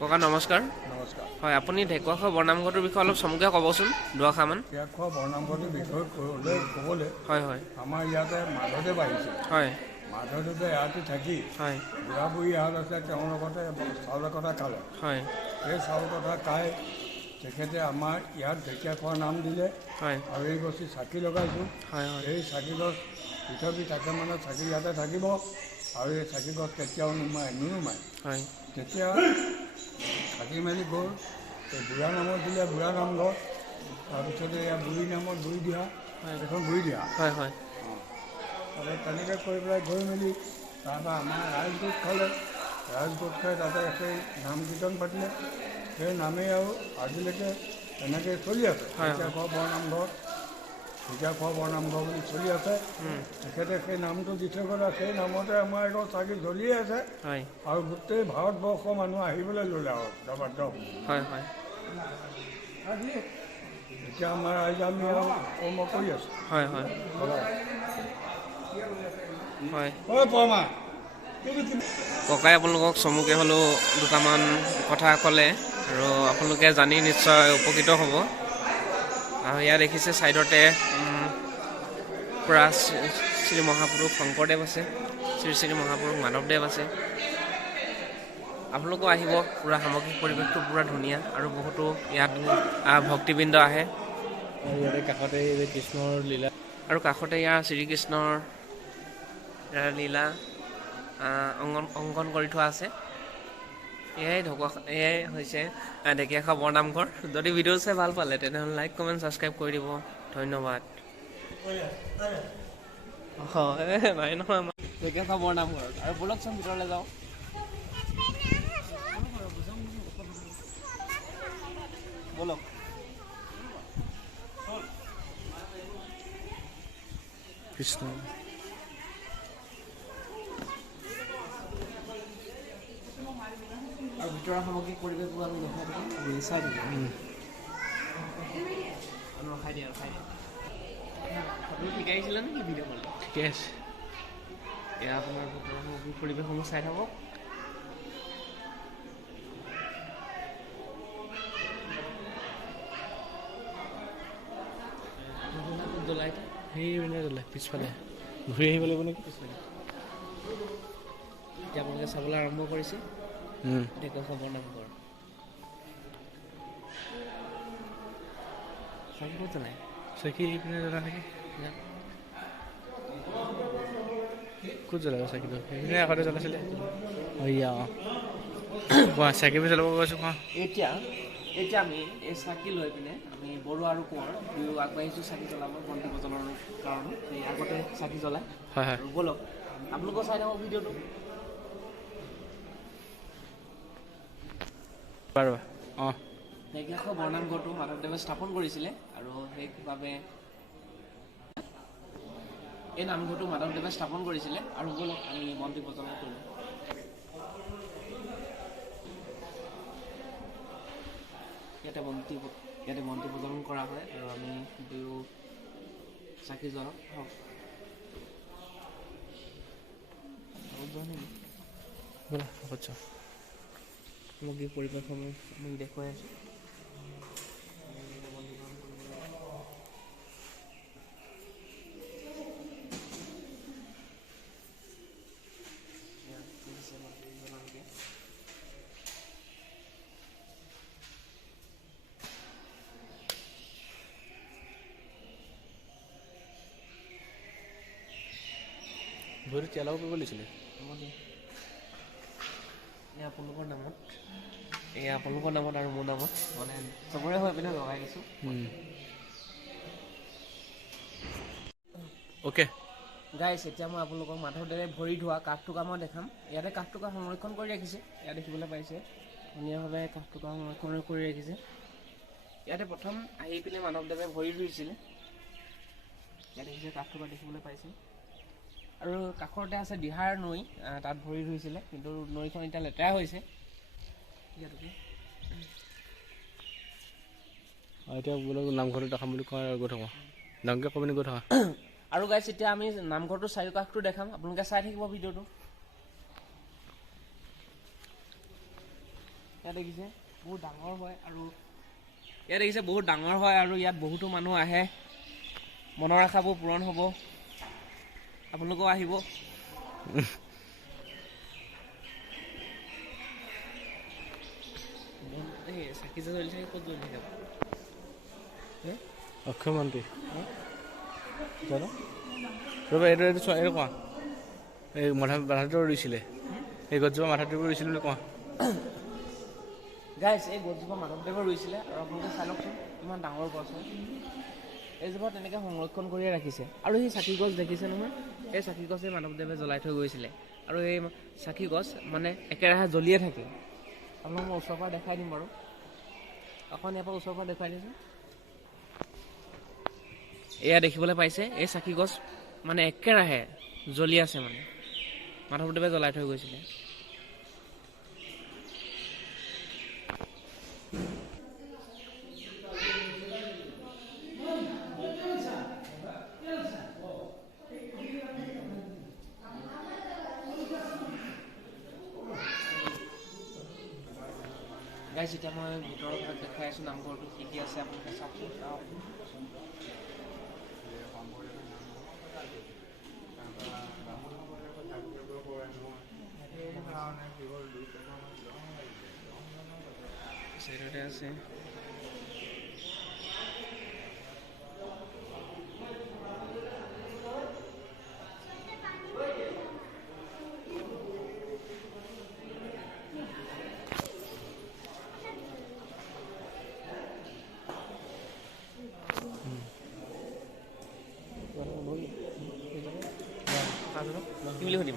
ককা নমস্কাৰ। নমস্কাৰ। হয়, আপুনি ঢেকুৱাখোৱা বৰনামঘৰটোৰ বিষয়ে অলপ চমুকৈ ক'বচোন দুআষাৰমান। ঢেকুৱাখোৱা বৰনামঘৰটোৰ বিষয়ে ক'বলৈ হয় হয় আমাৰ ইয়াতে মাধৱদেৱ আহিছিল। হয় মাধৱদেৱে ইয়াতে থাকি হয় বুঢ়া বুঢ়ী এহাল আছে, তেওঁৰ লগতে চাউলৰ কথা খালে। হয় সেই চাউল কথা খাই তেখেতে আমাৰ ইয়াত ঢেকীয়াখোৱা নাম দিলে হয় আৰু এই গছি চাকি লগাইছোঁ। হয় হয় এই চাকি গছ পৃথিৱী থাকে মানে চাকি ইয়াতে থাকিব আৰু এই চাকি গছ কেতিয়াও নুনুমায়। হয় তেতিয়া থাকি মেলি গ'ল। এই বুঢ়া নামত দিলে বুঢ়া নামঘৰ, তাৰপিছতে এয়া বুঢ়ী নামত বুঢ়ী দিহা, এইখন বুঢ়ী দিহা। হয় হয় তাৰপৰা তেনেকৈ কৰি পেলাই গৈ মেলি তাৰপৰা আমাৰ ৰাইজ গোট খালে। ৰাইজ গোট খাই তাতে সেই নাম কীৰ্তন পাতিলে। সেই নামেই আৰু আজিলৈকে এনেকৈ চলি আছে। হয় ঢেকীয়াখোৱা বৰনামঘৰ, ঢেকীয়াখোৱা বৰনামঘৰ বুলি চলি আছে। তেখেতে সেই নামটো দি থৈ গ'লে, সেই নামতে আমাৰ এখন চাকি জ্বলিয়ে আছে হয় আৰু গোটেই ভাৰতবৰ্ষৰ মানুহ আহিবলৈ ল'লে আৰু জবৰদস্ত। হয় হয় এতিয়া আমাৰ ৰাইজে আমি আৰু কৰ্ম কৰি আছোঁ। হয় হয় হয় পৰমা ককাই আপোনালোকক চমুকৈ হ'লেও দুটামান কথা ক'লে আৰু আপোনালোকে জানি নিশ্চয় উপকৃত হ'ব। আৰু ইয়াত দেখিছে ছাইডতে পূৰা শ্ৰী মহাপুৰুষ শংকৰদেৱ আছে, শ্ৰী শ্ৰী মহাপুৰুষ মাধৱদেৱ আছে। আপোনালোকো আহিব, পূৰা সামগ্ৰিক পৰিৱেশটো পূৰা ধুনীয়া আৰু বহুতো ইয়াত ভক্তিবৃন্দ আহে। ইয়াতে কাষতে কৃষ্ণৰ লীলা আৰু কাষতে ইয়াৰ শ্ৰীকৃষ্ণৰ লীলা অংকন কৰি থোৱা আছে। এয়াই হৈছে ঢেকীয়াখোৱা বৰনামঘৰ। যদি ভিডিঅ' চাই ভাল পালে তেনেহ'লে লাইক কমেণ্ট ছাবস্ক্ৰাইব কৰি দিব। ধন্যবাদ। নাই নহয় আমাৰ ঢেকীয়াখোৱা বৰনামঘৰ। আৰু ব'লকচোন ভিতৰলৈ যাওঁ। ব'লক। কৃষ্ণ আৰু ভিতৰৰ সামগ্ৰিক পৰিৱেশবোৰ আমি দেখাই থাকিম, চাই থাকিম। ৰখাই দিয়া আপুনি শিকাইছিলে নেকি ভিডিঅ' কল? ঠিকে আছে। এয়া আপোনাৰ ভিতৰৰ সামগ্ৰিক পৰিৱেশসমূহ চাই থাকক। জ্বলাই সেই মানে পিছফালে ঘূৰি আহিব লাগিব নেকি? এতিয়া আপোনালোকে চাবলৈ আৰম্ভ কৰিছে ঢেকীয়াখোৱা বৰনামঘৰ। চাকি ক'ত জ্বলাই? চাকি পিনে জ্বলা নেকি? ক'ত জ্বলাব চাকিটো? সেইপিনে আগতে জ্বলাইছিলে। চাকি পি জ্বলাব গৈছোঁ। এতিয়া আমি এই চাকি লৈ পিনে আমি বড়ো আৰু কোঁৱৰ দুয়ো আগবাঢ়িছোঁ চাকি জ্বলাব বন্তি প্ৰজ্বলনৰ কাৰণে। এই আগতে চাকি জ্বলাই হয় হয় আৰু ব'লক আপোনালোকেও চাই থাকক ভিডিঅ'টো। বাৰু অঁ ঢেকীয়াখোৱা বৰনামঘৰটো মাধৱদেৱে স্থাপন কৰিছিলে আৰু সেইবাবে এই নামঘৰটো মাধৱদেৱে স্থাপন কৰিছিলে। আৰু ব'লক আমি বন্তি প্ৰজ্বলন কৰোঁ। ইয়াতে বন্তি প্ৰজ্বলন কৰা হয় আৰু আমি দুয়ো চাকি জ্বলাওঁ। ব'লা আগত যাওঁ। সামগ্ৰিক পৰিৱেশসমূহ আমি দেখুৱাই আছোঁ। ভৰিটো তেলাও কৰিব লাগিছিলে। এয়া আপোনালোকৰ নামত আৰু মোৰ নামত মানে চবৰে হৈ পিনে লগাই দিছোঁ। অ'কে গাইছ, এতিয়া মই আপোনালোকক মাধৱদেৱে ভৰি ধোৱা কাঠটোকা মই দেখাম। ইয়াতে কাঠটোকা সংৰক্ষণ কৰি ৰাখিছে। ইয়াত দেখিবলৈ পাইছে ধুনীয়াভাৱে কাঠটোকা সংৰক্ষণ কৰি ৰাখিছে। ইয়াতে প্ৰথম আহি পিনে মাধৱদেৱে ভৰি ধুইছিলে। ইয়াত দেখিছে কাঠটোকা দেখিবলৈ পাইছে। আৰু কাষতে আছে দিহাৰ নৈ, তাত ভৰি ধুইছিলে, কিন্তু নৈখন এতিয়া লেতেৰা হৈছে। এতিয়া বোলো নামঘৰটো দেখাম বুলি কয় গৈ থাকোঁ। ডাঙৰকৈ ক'ব গৈ থাকা। আৰু গাইছ, এতিয়া আমি নামঘৰটোৰ চাৰিওকাষটো দেখাম। আপোনালোকে চাই থাকিব ভিডিঅ'টো। ইয়াত দেখিছে বহুত ডাঙৰ হয় আৰু ইয়াত বহুতো মানুহ আহে, মনৰ আশাবোৰ পূৰণ হ'ব। আপোনালোকেও আহিব। চাকি যে জ্বলি থাকে, ক'ত জ্বলি থাকে? অক্ষয় মন্ত্ৰী জানো ৰ'বা, এইটো কোৱা, এই মাথাটো ৰুইছিলে, এই গছজোপা মাথাটো ৰুইছিলে বুলি কোৱা। গাইছ, এই গছজোপা মাধৱদেৱে ৰুইছিলে আৰু আপোনালোকে চাই লওকচোন ইমান ডাঙৰ গছ হয়। এইজোপা তেনেকৈ সংৰক্ষণ কৰিয়ে ৰাখিছে। আৰু সেই চাকি গছ দেখিছে নহয়, এই চাকি গছে মাধৱদেৱে জ্বলাই থৈ গৈছিলে আৰু এই চাকি গছ মানে একেৰাহে জ্বলিয়ে থাকে। আপোনালোক মই ওচৰৰ পৰা দেখাই দিম বাৰু, অকণ ইয়াৰ পৰা ওচৰৰ পৰা দেখুৱাই দিছোঁ। এয়া দেখিবলৈ পাইছে, এই চাকি গছ মানে একেৰাহে জ্বলি আছে, মানে মাধৱদেৱে জ্বলাই থৈ গৈছিলে। গাইছ, এতিয়া মই ভিতৰৰ ভাগ দেখাই আছোঁ, নামঘৰটো কি কি আছে আপোনালোকে চাওকচোন। চাইডতে আছে কি বুলি সুধিম?